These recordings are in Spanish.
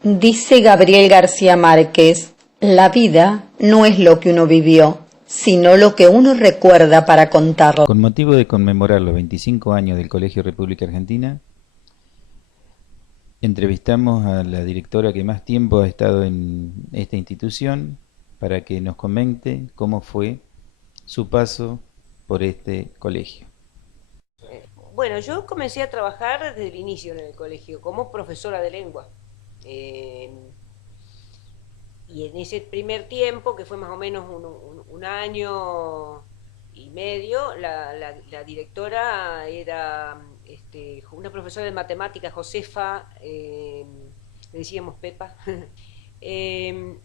Dice Gabriel García Márquez, la vida no es lo que uno vivió, sino lo que uno recuerda para contarlo. Con motivo de conmemorar los 25 años del Colegio República Argentina, entrevistamos a la directora que más tiempo ha estado en esta institución para que nos comente cómo fue su paso por este colegio. Bueno, yo comencé a trabajar desde el inicio en el colegio como profesora de lengua. Eh, y en ese primer tiempo, que fue más o menos un año y medio, la directora era una profesora de matemáticas, Josefa, le decíamos Pepa. eh,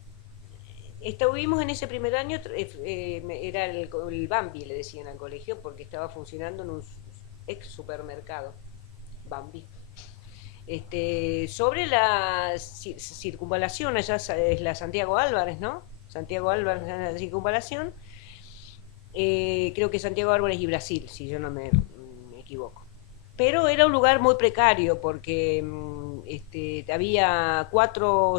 Estuvimos en ese primer año, era el Bambi, le decían al colegio, porque estaba funcionando en un ex supermercado, Bambi. Sobre la circunvalación, allá es la Santiago Álvarez, ¿no? Santiago Álvarez, la circunvalación. Creo que Santiago Álvarez y Brasil, si yo no me equivoco. Pero era un lugar muy precario porque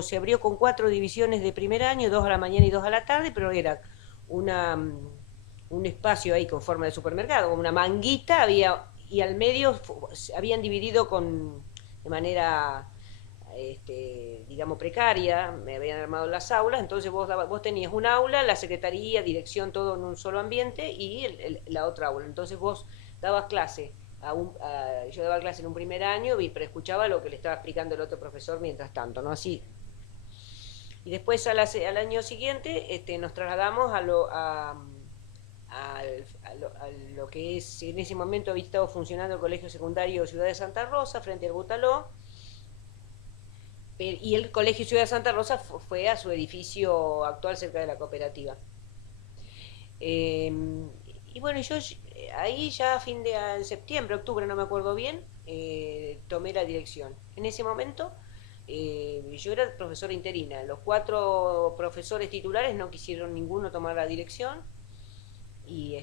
se abrió con 4 divisiones de primer año, 2 a la mañana y 2 a la tarde, pero era una, un espacio ahí con forma de supermercado, con una manguita, y al medio habían dividido de manera, digamos, precaria, me habían armado las aulas, entonces vos tenías un aula, la secretaría, dirección, todo en un solo ambiente, y la otra aula. Entonces vos dabas clase. Yo daba clase en un primer año, pero escuchaba lo que le estaba explicando el otro profesor mientras tanto, ¿no? Así. Y después al año siguiente nos trasladamos a lo que es, en ese momento había estado funcionando el Colegio Secundario Ciudad de Santa Rosa, frente al Butaló, y el Colegio Ciudad de Santa Rosa fue a su edificio actual cerca de la cooperativa. Eh, y bueno, yo ahí ya a fin de septiembre, octubre, no me acuerdo bien, tomé la dirección. En ese momento yo era profesora interina. Los 4 profesores titulares no quisieron ninguno tomar la dirección y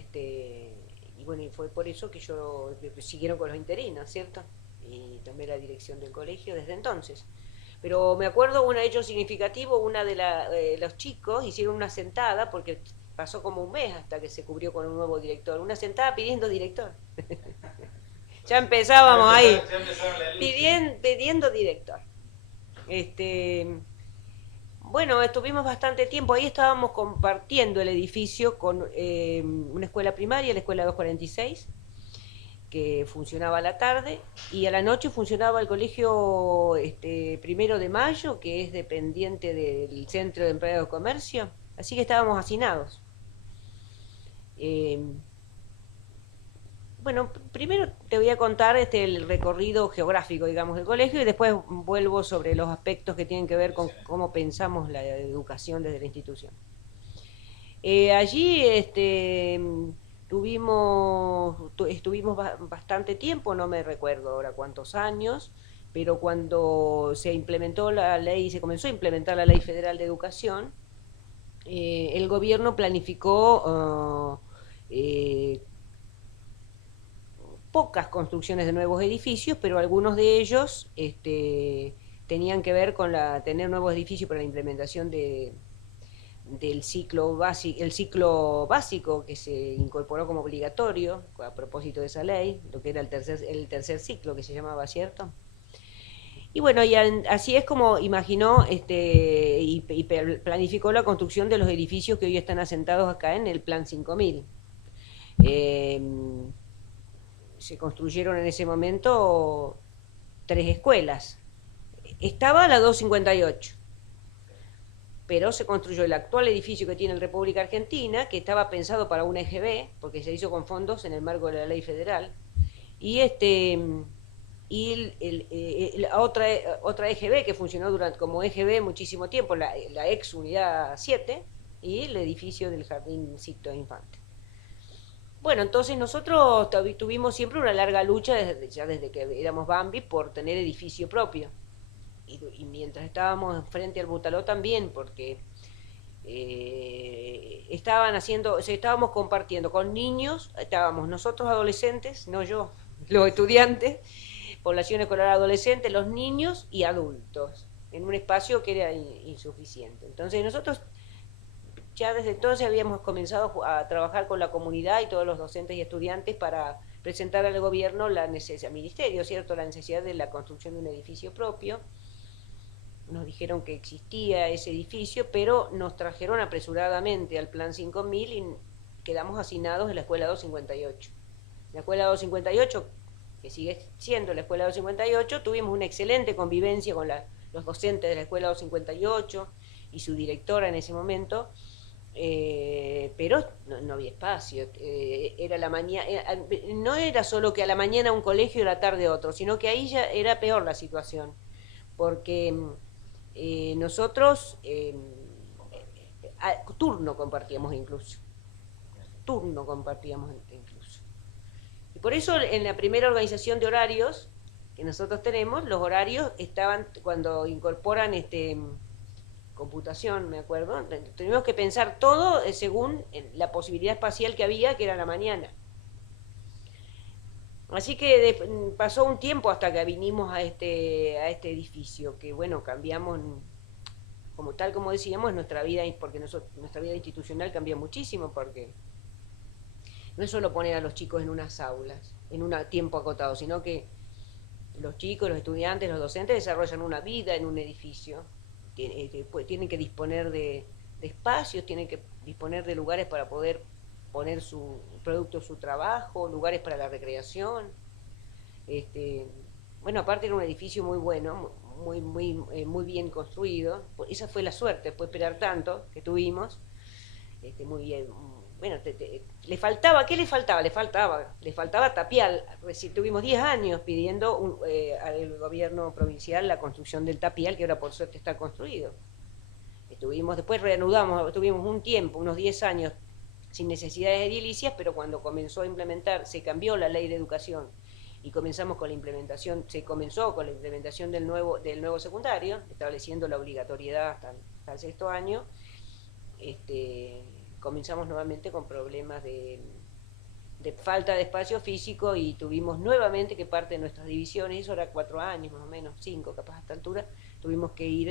bueno, y fue por eso que yo siguieron con los interinos, ¿cierto? Y tomé la dirección del colegio desde entonces. Pero me acuerdo un hecho significativo, una de los chicos hicieron una sentada, porque pasó como un mes hasta que se cubrió con un nuevo director, una sentada pidiendo director. Ya empezábamos ahí, pidiendo director. Bueno, estuvimos bastante tiempo, ahí estábamos compartiendo el edificio con una escuela primaria, la escuela 246, que funcionaba a la tarde, y a la noche funcionaba el colegio 1 de Mayo, que es dependiente del Centro de Empleados de Comercio, así que estábamos hacinados. Eh, bueno, primero te voy a contar el recorrido geográfico, digamos, del colegio, y después vuelvo sobre los aspectos que tienen que ver con cómo pensamos la educación desde la institución. Allí estuvimos bastante tiempo, no me recuerdo ahora cuántos años, pero cuando se implementó la ley, se comenzó a implementar la Ley Federal de Educación, el gobierno planificó pocas construcciones de nuevos edificios, pero algunos de ellos tenían que ver con tener nuevos edificios para la implementación del el ciclo básico que se incorporó como obligatorio a propósito de esa ley, lo que era el tercer ciclo que se llamaba, ¿cierto? Y bueno, así es como imaginó y planificó la construcción de los edificios que hoy están asentados acá en el Plan 5000. Eh, Se construyeron en ese momento 3 escuelas. Estaba la 258, pero se construyó el actual edificio que tiene la República Argentina, que estaba pensado para una EGB, porque se hizo con fondos en el marco de la ley federal, y la otra EGB que funcionó como EGB muchísimo tiempo, la ex unidad 7, y el edificio del jardincito de infante. Bueno, entonces nosotros tuvimos siempre una larga lucha ya desde que éramos Bambi por tener edificio propio. Y mientras estábamos frente al Butaló también, porque estábamos compartiendo con niños, estábamos nosotros adolescentes, no yo, los estudiantes, población escolar adolescente, los niños y adultos. en un espacio que era insuficiente. Entonces nosotros ya desde entonces habíamos comenzado a trabajar con la comunidad y todos los docentes y estudiantes para presentar al gobierno la necesidad, al ministerio, ¿cierto?, la necesidad de la construcción de un edificio propio. Nos dijeron que existía ese edificio, pero nos trajeron apresuradamente al Plan 5000 y quedamos asignados en la Escuela 258. La Escuela 258, que sigue siendo la Escuela 258, tuvimos una excelente convivencia con los docentes de la Escuela 258 y su directora en ese momento, pero no había espacio. Era la mañana, no era solo que a la mañana un colegio y a la tarde otro, sino que ahí ya era peor la situación, porque nosotros turno compartíamos incluso, y por eso en la primera organización de horarios que nosotros tenemos, los horarios estaban, cuando incorporan computación, me acuerdo, tuvimos que pensar todo según la posibilidad espacial que había, que era la mañana. Así que pasó un tiempo hasta que vinimos a este edificio, que bueno, cambiamos, como tal como decíamos, nuestra vida, porque nuestra vida institucional cambió muchísimo, porque no es solo poner a los chicos en unas aulas, en un tiempo acotado, sino que los chicos, los estudiantes, los docentes desarrollan una vida en un edificio, tienen que disponer de espacios, tienen que disponer de lugares para poder poner su producto, su trabajo, lugares para la recreación. Bueno, aparte era un edificio muy bueno, muy bien construido. Esa fue la suerte, después de esperar tanto que tuvimos. Muy bien. Bueno, le faltaba, ¿qué le faltaba? Le faltaba tapial. Tuvimos 10 años pidiendo al gobierno provincial la construcción del tapial, que ahora por suerte está construido. Después reanudamos, tuvimos un tiempo, unos 10 años, sin necesidades edilicias, pero cuando comenzó a implementar, se cambió la ley de educación y se comenzó con la implementación del nuevo secundario, estableciendo la obligatoriedad hasta el sexto año. Comenzamos nuevamente con problemas de falta de espacio físico y tuvimos nuevamente que parte de nuestras divisiones, eso era 4 años más o menos, 5 capaz a esta altura, tuvimos que ir,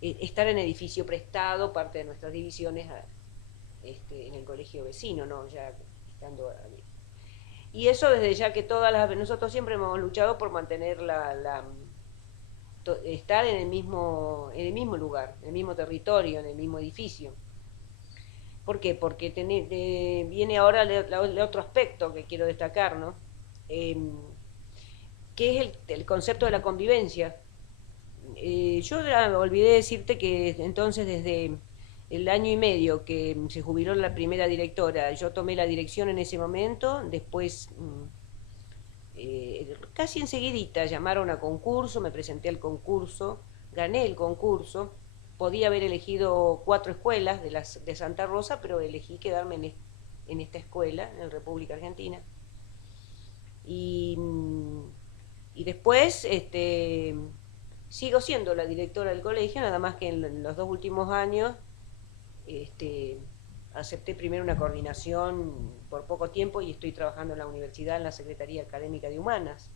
estar en edificio prestado, parte de nuestras divisiones, en el colegio vecino, ¿no? Ya estando ahí. Y eso desde ya que nosotros siempre hemos luchado por mantener estar en el mismo lugar, en el mismo territorio, en el mismo edificio. ¿Por qué? Porque viene ahora el otro aspecto que quiero destacar, ¿no? Que es el concepto de la convivencia. Yo olvidé decirte que entonces desde el año y medio que se jubiló la primera directora, yo tomé la dirección en ese momento, después casi enseguidita llamaron a concurso, me presenté al concurso, gané el concurso, podía haber elegido 4 escuelas de Santa Rosa, pero elegí quedarme en esta escuela, en la República Argentina. Y después sigo siendo la directora del colegio, nada más que en los 2 últimos años acepté primero una coordinación por poco tiempo y estoy trabajando en la universidad en la Secretaría Académica de Humanas.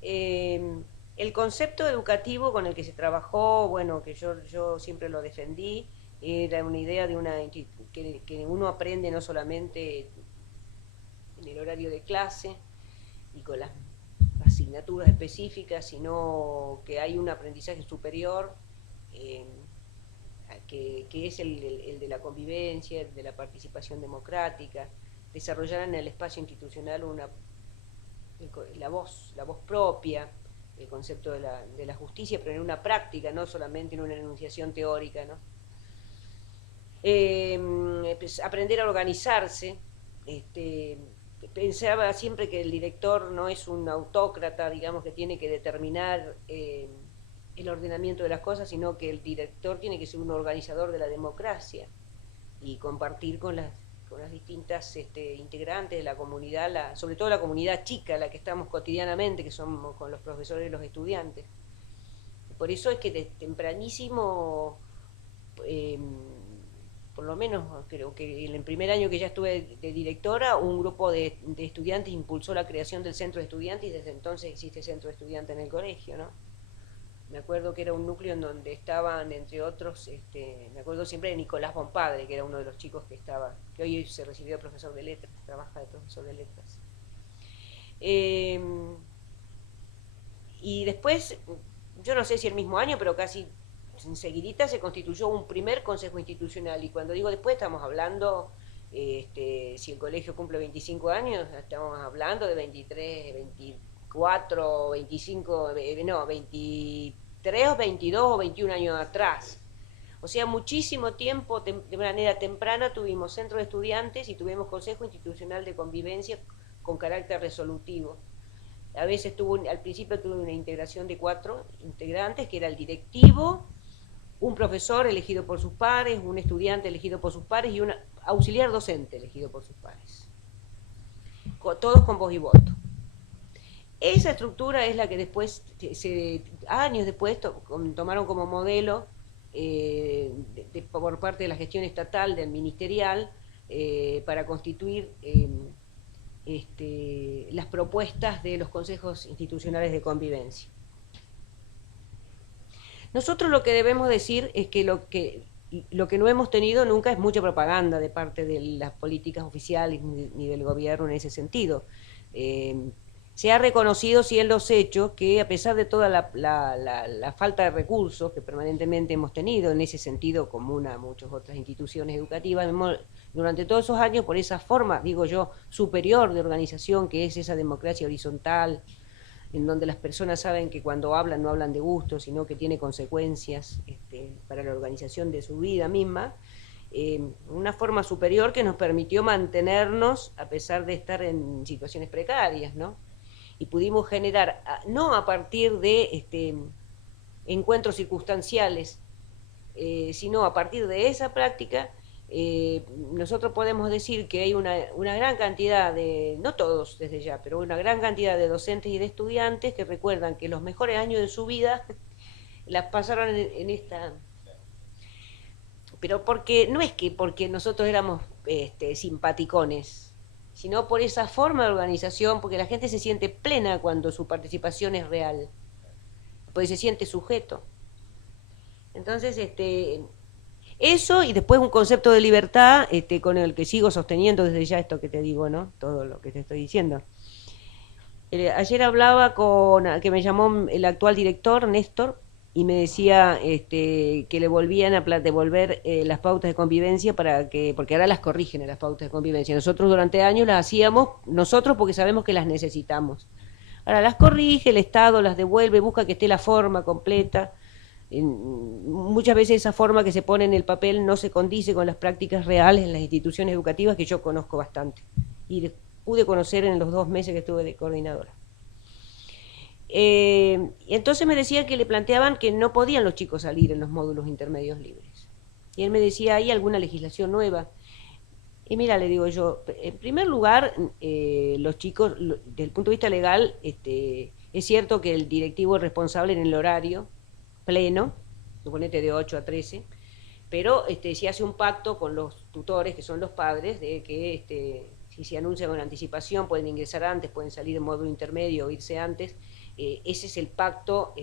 El concepto educativo con el que se trabajó, bueno, que yo siempre lo defendí, era una idea de que uno aprende no solamente en el horario de clase y con las asignaturas específicas, sino que hay un aprendizaje superior, que es el de la convivencia, el de la participación democrática, desarrollar en el espacio institucional la voz propia, el concepto de la justicia, pero en una práctica, no solamente en una enunciación teórica, ¿no? Pues aprender a organizarse. Pensaba siempre que el director no es un autócrata, digamos, que tiene que determinar el ordenamiento de las cosas, sino que el director tiene que ser un organizador de la democracia y compartir con las distintas integrantes de la comunidad, sobre todo la comunidad chica, la que estamos cotidianamente, que somos con los profesores y los estudiantes. Por eso es que de tempranísimo, por lo menos creo que en el primer año que ya estuve de directora, un grupo de estudiantes impulsó la creación del centro de estudiantes y desde entonces existe centro de estudiantes en el colegio, ¿no? Me acuerdo que era un núcleo en donde estaban, entre otros, me acuerdo siempre de Nicolás Bompadre, que era uno de los chicos que estaba, que hoy se recibió de profesor de letras, trabaja de profesor de letras. Y después, yo no sé si el mismo año, pero casi enseguidita se constituyó un primer consejo institucional, y cuando digo después estamos hablando, si el colegio cumple 25 años, estamos hablando de 23, 24, 25, no, 23, 22 o 21 años atrás. O sea, muchísimo tiempo, de manera temprana tuvimos centro de estudiantes y tuvimos consejo institucional de convivencia con carácter resolutivo. A veces al principio tuvo una integración de 4 integrantes, que era el directivo, un profesor elegido por sus pares, un estudiante elegido por sus pares y un auxiliar docente elegido por sus pares. Todos con voz y voto. Esa estructura es la que después, años después, tomaron como modelo por parte de la gestión estatal, del ministerial, para constituir las propuestas de los consejos institucionales de convivencia. Nosotros lo que debemos decir es que lo que no hemos tenido nunca es mucha propaganda de parte de las políticas oficiales ni del gobierno en ese sentido. Se ha reconocido, sí, en los hechos, que a pesar de toda la falta de recursos que permanentemente hemos tenido, en ese sentido común a muchas otras instituciones educativas, durante todos esos años, por esa forma, digo yo, superior de organización, que es esa democracia horizontal, en donde las personas saben que cuando hablan no hablan de gusto, sino que tiene consecuencias para la organización de su vida misma, una forma superior que nos permitió mantenernos a pesar de estar en situaciones precarias, ¿no? Y pudimos generar, no a partir de encuentros circunstanciales, sino a partir de esa práctica, nosotros podemos decir que hay una gran cantidad de, no todos desde ya, pero una gran cantidad de docentes y de estudiantes que recuerdan que los mejores años de su vida las pasaron en esta... Pero porque no es que porque nosotros éramos simpaticones, sino por esa forma de organización, porque la gente se siente plena cuando su participación es real, porque se siente sujeto. Entonces, eso, y después un concepto de libertad con el que sigo sosteniendo desde ya esto que te digo, ¿no? Todo lo que te estoy diciendo. Ayer hablaba que me llamó el actual director, Néstor, y me decía que le volvían a devolver las pautas de convivencia porque ahora las corrigen las pautas de convivencia. Nosotros durante años las hacíamos nosotros porque sabemos que las necesitamos. Ahora las corrige, el Estado las devuelve, busca que esté la forma completa. Muchas veces esa forma que se pone en el papel no se condice con las prácticas reales en las instituciones educativas, que yo conozco bastante y pude conocer en los 2 meses que estuve de coordinadora. Y entonces me decían que le planteaban que no podían los chicos salir en los módulos intermedios libres. Y él me decía, ¿hay alguna legislación nueva? Y mira, le digo yo, en primer lugar, los chicos, desde el punto de vista legal, es cierto que el directivo es responsable en el horario pleno, suponete de 8 a 13, pero se hace un pacto con los tutores, que son los padres, de que si se anuncia con anticipación pueden ingresar antes, pueden salir en módulo intermedio o irse antes. Ese es el pacto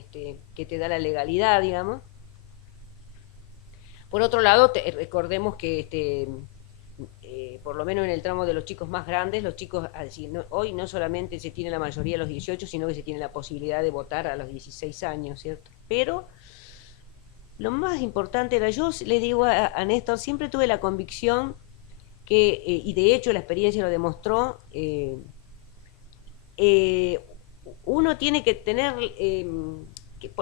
que te da la legalidad, digamos. Por otro lado, recordemos que por lo menos en el tramo de los chicos más grandes, los chicos hoy no solamente se tiene la mayoría a los 18, sino que se tiene la posibilidad de votar a los 16 años, ¿cierto? Pero lo más importante era, yo le digo a Néstor, siempre tuve la convicción que, y de hecho la experiencia lo demostró, uno tiene que tener,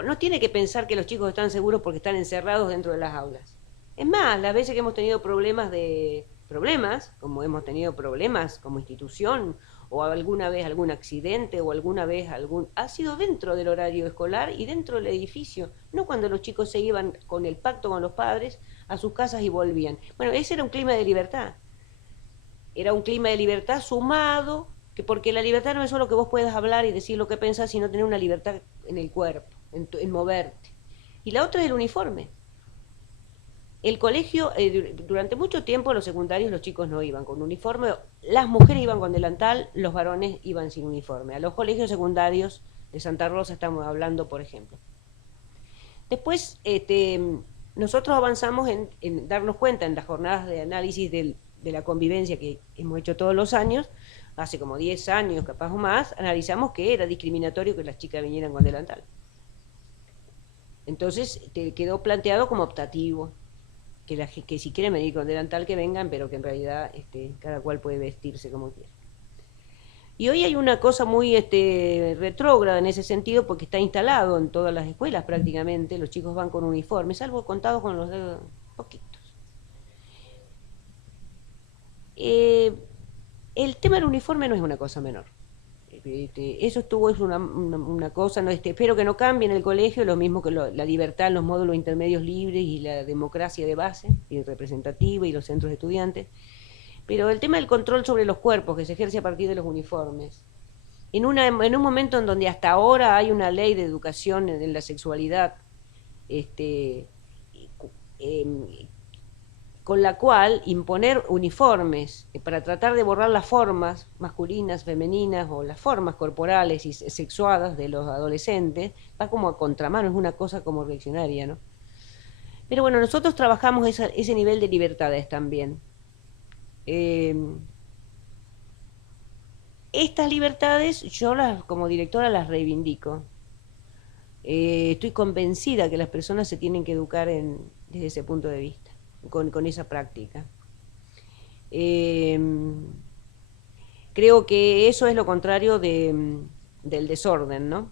no tiene que pensar que los chicos están seguros porque están encerrados dentro de las aulas. Es más, las veces que hemos tenido problemas, como hemos tenido problemas como institución, o alguna vez algún accidente, o alguna vez ha sido dentro del horario escolar y dentro del edificio, no cuando los chicos se iban con el pacto con los padres a sus casas y volvían. Bueno, ese era un clima de libertad. Era un clima de libertad sumado, porque la libertad no es solo que vos puedas hablar y decir lo que pensás, sino tener una libertad en el cuerpo, en moverte. Y la otra es el uniforme. el colegio, durante mucho tiempo los secundarios los chicos no iban con uniforme, las mujeres iban con delantal, los varones iban sin uniforme. A los colegios secundarios de Santa Rosa estamos hablando, por ejemplo. Después, nosotros avanzamos en darnos cuenta en las jornadas de análisis de la convivencia que hemos hecho todos los años, hace como 10 años, capaz o más, analizamos que era discriminatorio que las chicas vinieran con delantal. Entonces quedó planteado como optativo, que si quieren venir con delantal que vengan, pero que en realidad cada cual puede vestirse como quiera. Y hoy hay una cosa muy retrógrada en ese sentido, porque está instalado en todas las escuelas prácticamente, los chicos van con uniformes, salvo contados con los dedos, poquitos. El tema del uniforme no es una cosa menor. Eso es una cosa, no, espero que no cambie en el colegio, lo mismo que la libertad en los módulos intermedios libres y la democracia de base y representativa y los centros de estudiantes. Pero el tema del control sobre los cuerpos que se ejerce a partir de los uniformes, en un momento en donde hasta ahora hay una ley de educación en la sexualidad, con la cual imponer uniformes para tratar de borrar las formas masculinas, femeninas o las formas corporales y sexuadas de los adolescentes, va como a contramano, es una cosa como reaccionaria, ¿no? Pero bueno, nosotros trabajamos ese nivel de libertades también. Estas libertades yo como directora las reivindico. Estoy convencida que las personas se tienen que educar desde ese punto de vista, con esa práctica. Creo que eso es lo contrario del desorden, ¿no?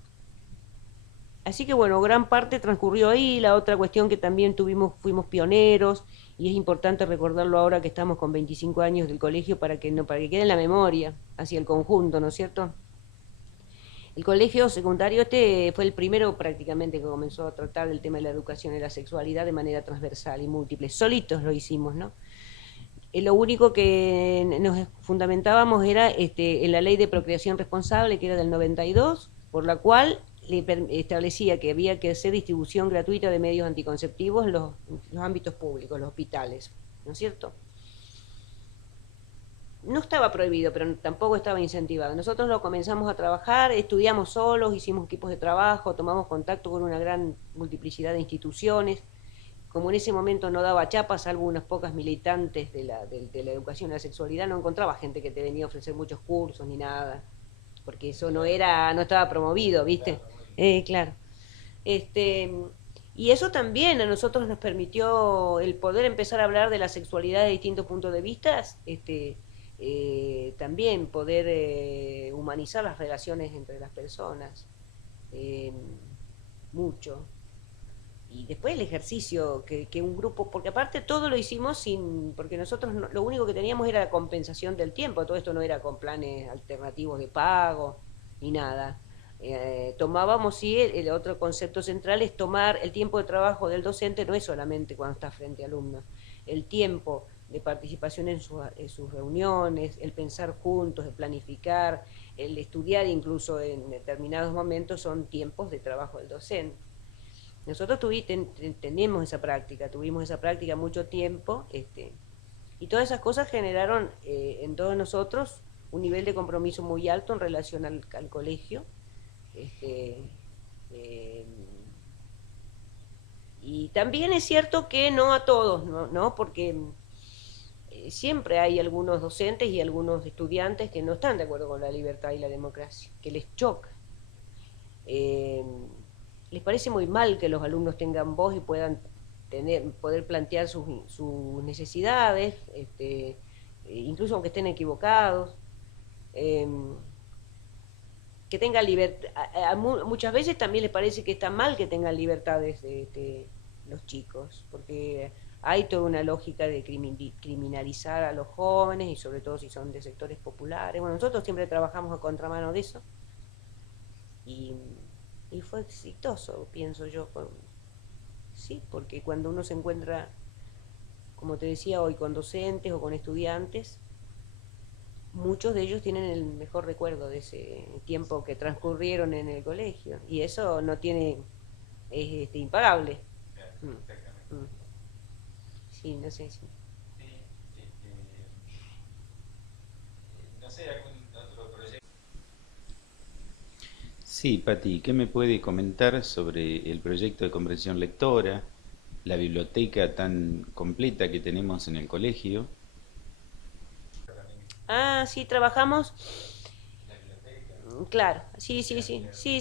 Así que bueno, gran parte transcurrió ahí. La otra cuestión que también fuimos pioneros, y es importante recordarlo ahora que estamos con 25 años del colegio para que quede en la memoria hacia el conjunto, ¿no es cierto? El colegio secundario fue el primero prácticamente que comenzó a tratar el tema de la educación y la sexualidad de manera transversal y múltiple. Solitos lo hicimos, ¿no? Lo único que nos fundamentábamos era en la ley de procreación responsable, que era del 92, por la cual establecía que había que hacer distribución gratuita de medios anticonceptivos en los ámbitos públicos, los hospitales, ¿no es cierto? No estaba prohibido, pero tampoco estaba incentivado. Nosotros lo comenzamos a trabajar, estudiamos solos, hicimos equipos de trabajo, tomamos contacto con una gran multiplicidad de instituciones. Como en ese momento no daba chapa, salvo unas pocas militantes de la educación y la sexualidad, no encontraba gente que te venía a ofrecer muchos cursos ni nada, porque eso no estaba promovido, ¿viste? Claro. Y eso también a nosotros nos permitió el poder empezar a hablar de la sexualidad de distintos puntos de vista, también poder humanizar las relaciones entre las personas, mucho. Y después el ejercicio que un grupo, porque aparte todo lo hicimos porque nosotros lo único que teníamos era la compensación del tiempo, todo esto no era con planes alternativos de pago ni nada. Tomábamos, sí, el otro concepto central es tomar el tiempo de trabajo del docente, no es solamente cuando está frente a alumnos, el tiempo de participación en sus reuniones, el pensar juntos, el planificar, el estudiar incluso en determinados momentos son tiempos de trabajo del docente. Nosotros tuvimos esa práctica mucho tiempo, y todas esas cosas generaron en todos nosotros un nivel de compromiso muy alto en relación al colegio. Y también es cierto que no a todos, ¿no? Porque siempre hay algunos docentes y algunos estudiantes que no están de acuerdo con la libertad y la democracia, que les choca. Les parece muy mal que los alumnos tengan voz y puedan poder plantear sus necesidades, incluso aunque estén equivocados, que tengan libertad. Muchas veces también les parece que está mal que tengan libertades los chicos, porque hay toda una lógica de criminalizar a los jóvenes y sobre todo si son de sectores populares. Bueno, nosotros siempre trabajamos a contramano de eso y fue exitoso, pienso yo. Sí, porque cuando uno se encuentra, como te decía hoy, con docentes o con estudiantes, muchos de ellos tienen el mejor recuerdo de ese tiempo que transcurrieron en el colegio, y eso es impagable. Mm. Mm. Sí, no sé si... No sé, algún otro proyecto. Sí, Pati, ¿qué me puede comentar sobre el proyecto de comprensión lectora, la biblioteca tan completa que tenemos en el colegio? Ah, sí, trabajamos. Claro, sí,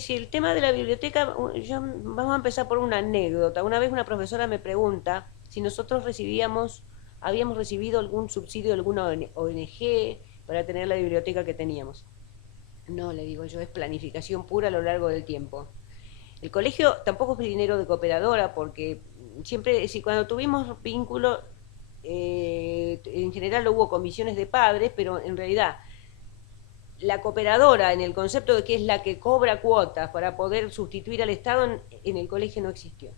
el tema de la biblioteca, vamos a empezar por una anécdota. Una vez una profesora me pregunta si nosotros habíamos recibido algún subsidio de alguna ONG para tener la biblioteca que teníamos. No, le digo yo, es planificación pura a lo largo del tiempo. El colegio tampoco es dinero de cooperadora porque siempre, si cuando tuvimos vínculo, en general hubo comisiones de padres, pero en realidad la cooperadora en el concepto de que es la que cobra cuotas para poder sustituir al Estado en el colegio no existió.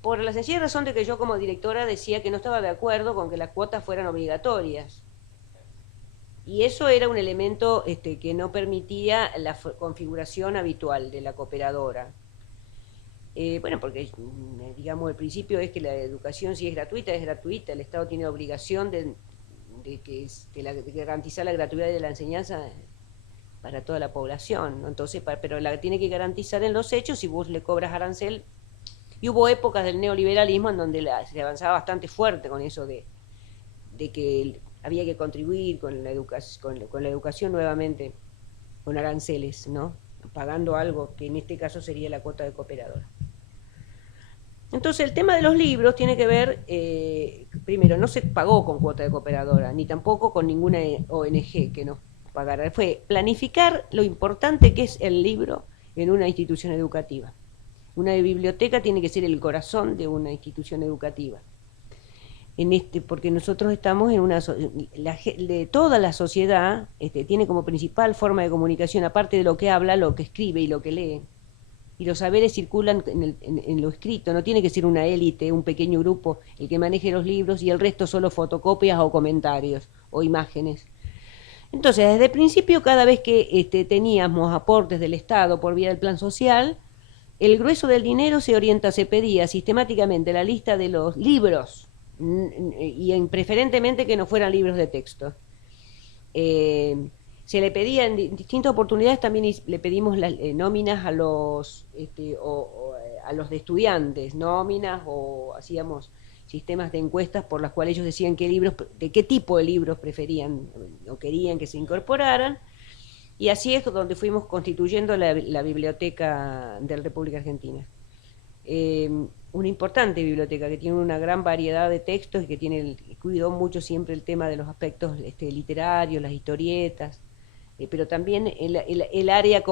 Por la sencilla razón de que yo como directora decía que no estaba de acuerdo con que las cuotas fueran obligatorias. Y eso era un elemento que no permitía la configuración habitual de la cooperadora. Bueno, porque digamos el principio es que la educación si es gratuita, el Estado tiene obligación de garantizar la gratuidad de la enseñanza para toda la población, ¿no? Entonces, pero la tiene que garantizar en los hechos si vos le cobras arancel. Y hubo épocas del neoliberalismo en donde se avanzaba bastante fuerte con eso de que había que contribuir con la educación nuevamente, con aranceles, ¿no? Pagando algo que en este caso sería la cuota de cooperadora. Entonces el tema de los libros tiene que ver, primero, no se pagó con cuota de cooperadora, ni tampoco con ninguna ONG que nos pagara. Fue planificar lo importante que es el libro en una institución educativa. Una biblioteca tiene que ser el corazón de una institución educativa. Porque nosotros estamos en de toda la sociedad, tiene como principal forma de comunicación, aparte de lo que habla, lo que escribe y lo que lee. Y los saberes circulan en lo escrito, no tiene que ser una élite, un pequeño grupo el que maneje los libros y el resto solo fotocopias o comentarios o imágenes. Entonces, desde el principio, cada vez que teníamos aportes del Estado por vía del plan social, el grueso del dinero se pedía sistemáticamente la lista de los libros, y preferentemente que no fueran libros de texto. Se le pedía en distintas oportunidades, también le pedimos las nóminas a los a los de estudiantes, nóminas, o hacíamos sistemas de encuestas por las cuales ellos decían de qué tipo de libros preferían o querían que se incorporaran, y así es donde fuimos constituyendo la biblioteca de la República Argentina. Una importante biblioteca que tiene una gran variedad de textos y que cuidó mucho siempre el tema de los aspectos literarios, las historietas, pero también el área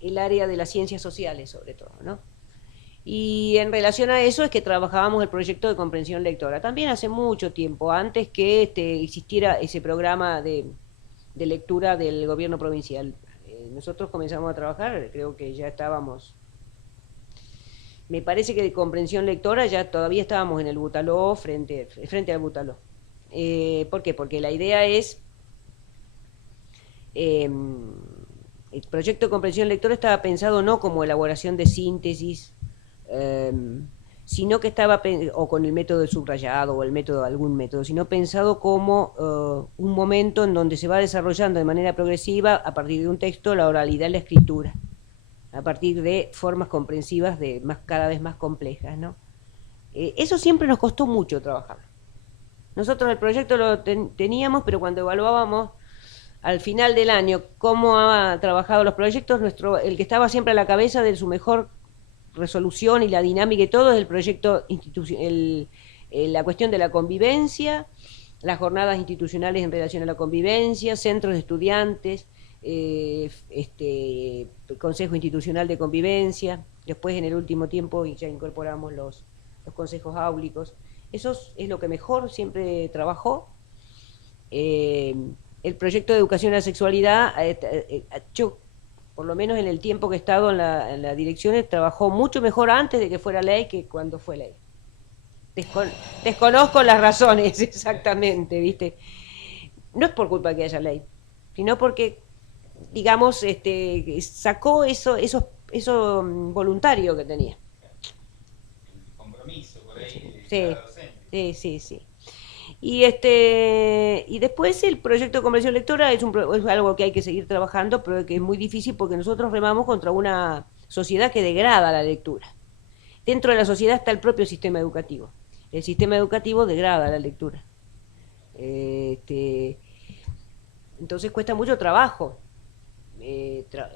el área de las ciencias sociales sobre todo, ¿no? Y en relación a eso es que trabajábamos el proyecto de comprensión lectora, también hace mucho tiempo, antes que existiera ese programa de lectura del gobierno provincial. Nosotros comenzamos a trabajar, creo que ya estábamos, me parece que de comprensión lectora ya todavía estábamos en el Butaló, frente al Butaló. ¿Por qué? Porque la idea es, el proyecto de comprensión lectora estaba pensado no como elaboración de síntesis, sino que estaba, o con el método de subrayado o algún método, sino pensado como un momento en donde se va desarrollando de manera progresiva, a partir de un texto, la oralidad y la escritura, a partir de formas comprensivas cada vez más complejas, ¿no? Eso siempre nos costó mucho trabajar. Nosotros el proyecto lo teníamos, pero cuando evaluábamos al final del año cómo ha trabajado los proyectos, el que estaba siempre a la cabeza de su mejor resolución y la dinámica y todo es el proyecto la cuestión de la convivencia, las jornadas institucionales en relación a la convivencia, centros de estudiantes, Consejo Institucional de Convivencia, después en el último tiempo ya incorporamos los consejos áulicos. Eso es lo que mejor siempre trabajó. El proyecto de educación a la sexualidad, yo por lo menos en el tiempo que he estado en la dirección, trabajó mucho mejor antes de que fuera ley que cuando fue ley. Desconozco las razones exactamente, ¿viste? No es por culpa que haya ley, sino porque, digamos, sacó eso voluntario que tenía. El compromiso por ahí. Sí, sí, sí. Y después el proyecto de conversión lectora es algo que hay que seguir trabajando, pero que es muy difícil porque nosotros remamos contra una sociedad que degrada la lectura. Dentro de la sociedad está el propio sistema educativo. El sistema educativo degrada la lectura. Este, entonces cuesta mucho trabajo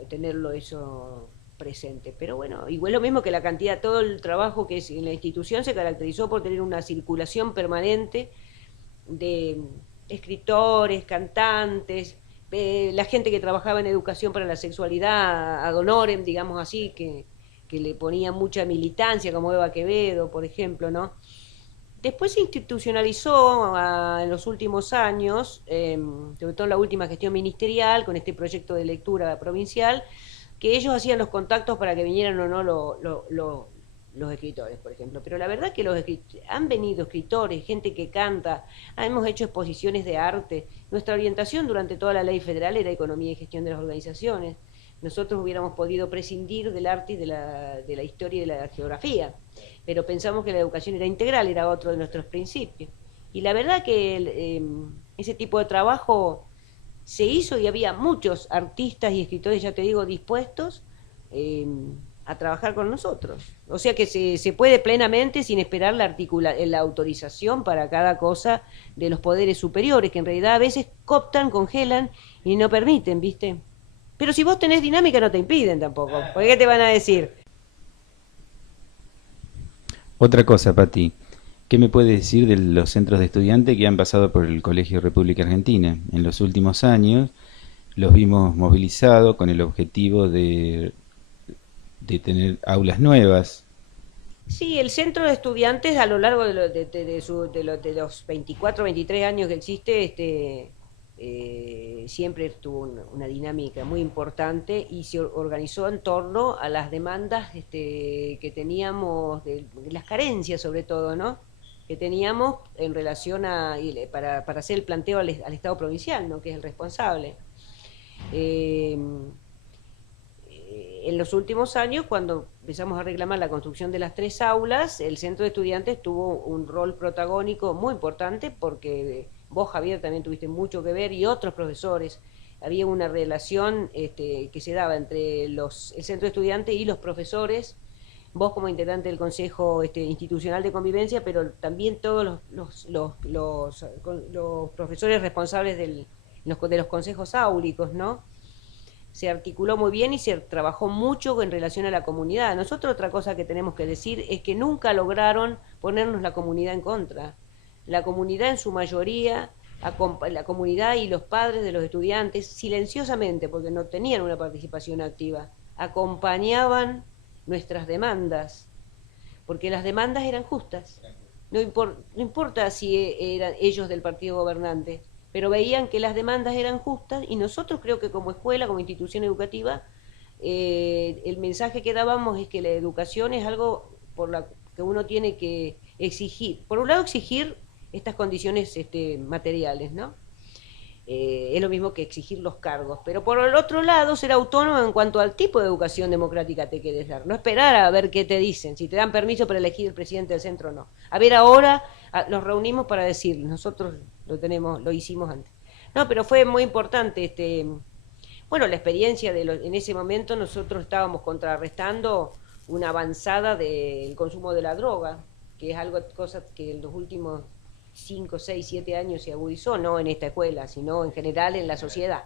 tenerlo eso presente. Pero bueno, igual lo mismo que la cantidad, todo el trabajo que es en la institución se caracterizó por tener una circulación permanente de escritores, cantantes, la gente que trabajaba en educación para la sexualidad, ad honorem, digamos así, que le ponía mucha militancia, como Eva Quevedo, por ejemplo, ¿no? Después se institucionalizó en los últimos años, sobre todo en la última gestión ministerial, con este proyecto de lectura provincial, que ellos hacían los contactos para que vinieran o no los escritores, por ejemplo. Pero la verdad que han venido escritores, gente que canta, hemos hecho exposiciones de arte. Nuestra orientación durante toda la ley federal era economía y gestión de las organizaciones. Nosotros hubiéramos podido prescindir del arte y de la historia y de la geografía, pero pensamos que la educación era integral, era otro de nuestros principios. Y la verdad que ese tipo de trabajo se hizo y había muchos artistas y escritores, ya te digo, dispuestos eh, a trabajar con nosotros. O sea que se puede plenamente sin esperar la autorización para cada cosa de los poderes superiores, que en realidad a veces cooptan, congelan y no permiten, ¿viste? Pero si vos tenés dinámica no te impiden tampoco. ¿Por qué te van a decir? Otra cosa, Pati, ¿qué me puede decir de los centros de estudiantes que han pasado por el Colegio República Argentina? En los últimos años los vimos movilizados con el objetivo de tener aulas nuevas. Sí, el centro de estudiantes a lo largo de los 24, 23 años que existe, siempre tuvo una dinámica muy importante y se organizó en torno a las demandas que teníamos, de las carencias sobre todo, ¿no? Que teníamos en relación para hacer el planteo al Estado provincial, ¿no? Que es el responsable. Eh, en los últimos años, cuando empezamos a reclamar la construcción de las 3 aulas, el centro de estudiantes tuvo un rol protagónico muy importante porque vos, Javier, también tuviste mucho que ver y otros profesores. Había una relación que se daba entre el centro de estudiantes y los profesores, vos como integrante del Consejo Institucional de Convivencia, pero también todos los profesores responsables de los consejos áulicos, ¿no? Se articuló muy bien y se trabajó mucho en relación a la comunidad. Nosotros otra cosa que tenemos que decir es que nunca lograron ponernos la comunidad en contra. La comunidad en su mayoría, la comunidad y los padres de los estudiantes, silenciosamente, porque no tenían una participación activa, acompañaban nuestras demandas, porque las demandas eran justas. No importa si eran ellos del partido gobernante, pero veían que las demandas eran justas y nosotros creo que como escuela, como institución educativa, el mensaje que dábamos es que la educación es algo por la que uno tiene que exigir. Por un lado, exigir estas condiciones materiales, ¿no? Es lo mismo que exigir los cargos, pero por el otro lado ser autónomo en cuanto al tipo de educación democrática te quieres dar, no esperar a ver qué te dicen, si te dan permiso para elegir el presidente del centro o no. A ver, ahora nos reunimos para decirles, nosotros lo hicimos antes. No, pero fue muy importante bueno, la experiencia en ese momento nosotros estábamos contrarrestando una avanzada del consumo de la droga, que es cosa que en los últimos 5, 6, 7 años se agudizó, no en esta escuela, sino en general en la sociedad.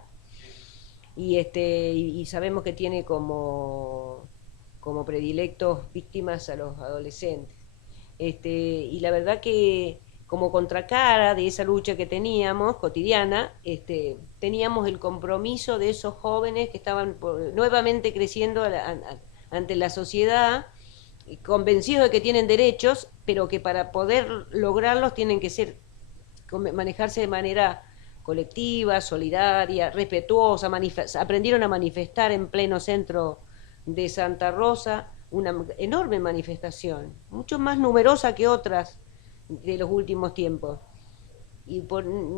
Y sabemos que tiene como predilectos víctimas a los adolescentes. Y la verdad que como contracara de esa lucha que teníamos cotidiana, teníamos el compromiso de esos jóvenes que estaban nuevamente creciendo ante la sociedad, convencidos de que tienen derechos, pero que para poder lograrlos tienen que manejarse de manera colectiva, solidaria, respetuosa, aprendieron a manifestar en pleno centro de Santa Rosa una enorme manifestación, mucho más numerosa que otras de los últimos tiempos. Y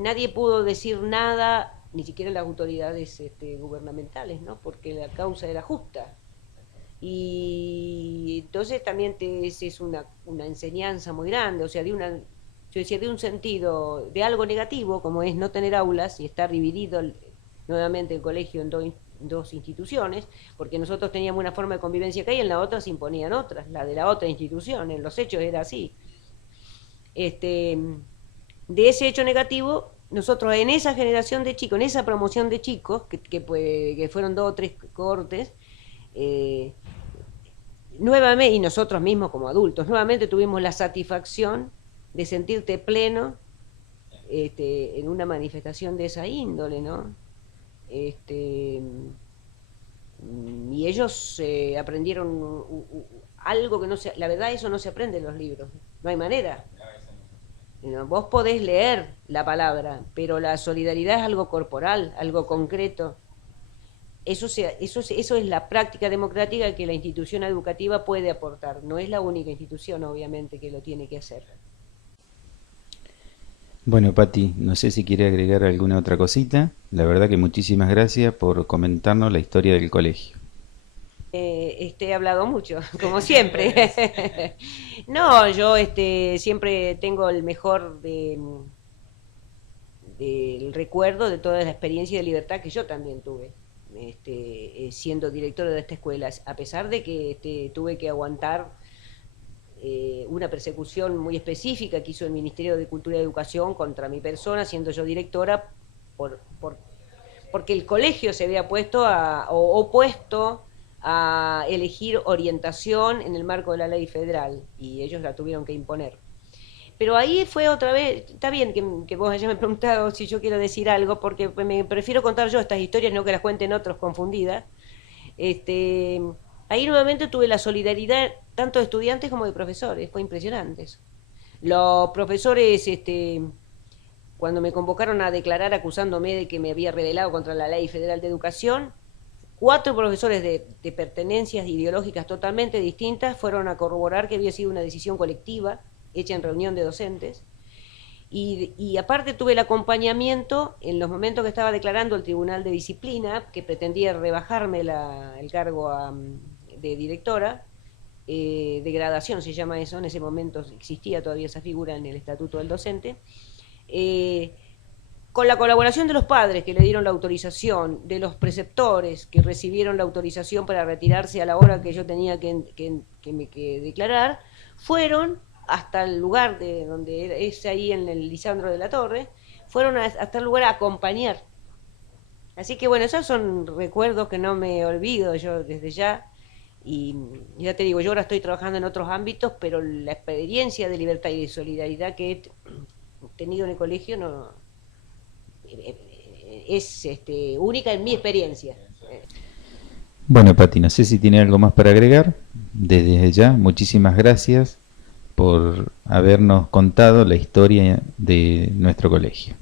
nadie pudo decir nada, ni siquiera las autoridades gubernamentales, ¿no? Porque la causa era justa. Y entonces también es una enseñanza muy grande, o sea, yo decía, de un sentido, de algo negativo, como es no tener aulas y estar dividido nuevamente el colegio en dos instituciones, porque nosotros teníamos una forma de convivencia acá y en la otra se imponían otras, la de la otra institución, en los hechos era así. Este, de ese hecho negativo, nosotros en esa generación de chicos, en esa promoción de chicos, que fueron 2 o 3 cortes, eh, nuevamente, y nosotros mismos como adultos, nuevamente tuvimos la satisfacción de sentirte pleno en una manifestación de esa índole, ¿no? Este, y ellos aprendieron algo que no se, la verdad eso no se aprende en los libros, no hay manera. ¿No? Vos podés leer la palabra, pero la solidaridad es algo corporal, algo concreto. Eso es la práctica democrática que la institución educativa puede aportar. No es la única institución, obviamente, que lo tiene que hacer. Bueno, Pati, no sé si quiere agregar alguna otra cosita. La verdad que muchísimas gracias por comentarnos la historia del colegio. He hablado mucho, como siempre. No, yo siempre tengo el mejor del recuerdo de toda la experiencia de libertad que yo también tuve, siendo directora de esta escuela, a pesar de que tuve que aguantar una persecución muy específica que hizo el Ministerio de Cultura y Educación contra mi persona, siendo yo directora, por, por, porque el colegio se había opuesto a elegir orientación en el marco de la ley federal y ellos la tuvieron que imponer. Pero ahí fue otra vez, está bien que vos hayas me preguntado si yo quiero decir algo, porque me prefiero contar yo estas historias, no que las cuenten otros confundidas. Este, ahí nuevamente tuve la solidaridad tanto de estudiantes como de profesores, fue impresionante eso. Los profesores, cuando me convocaron a declarar acusándome de que me había rebelado contra la Ley Federal de Educación, 4 profesores de pertenencias ideológicas totalmente distintas fueron a corroborar que había sido una decisión colectiva hecha en reunión de docentes. Y aparte tuve el acompañamiento en los momentos que estaba declarando el Tribunal de Disciplina, que pretendía rebajarme el cargo de directora, degradación se llama eso, en ese momento existía todavía esa figura en el Estatuto del Docente, con la colaboración de los padres que le dieron la autorización, de los preceptores que recibieron la autorización para retirarse a la hora que yo tenía que declarar, fueron hasta el lugar de donde es ahí en el Lisandro de la Torre, fueron hasta el lugar a acompañar. Así que bueno, esos son recuerdos que no me olvido yo desde ya. Y ya te digo, yo ahora estoy trabajando en otros ámbitos, pero la experiencia de libertad y de solidaridad que he tenido en el colegio no es única en mi experiencia. Bueno, Pati, no sé si tiene algo más para agregar. Desde ya, muchísimas gracias por habernos contado la historia de nuestro colegio.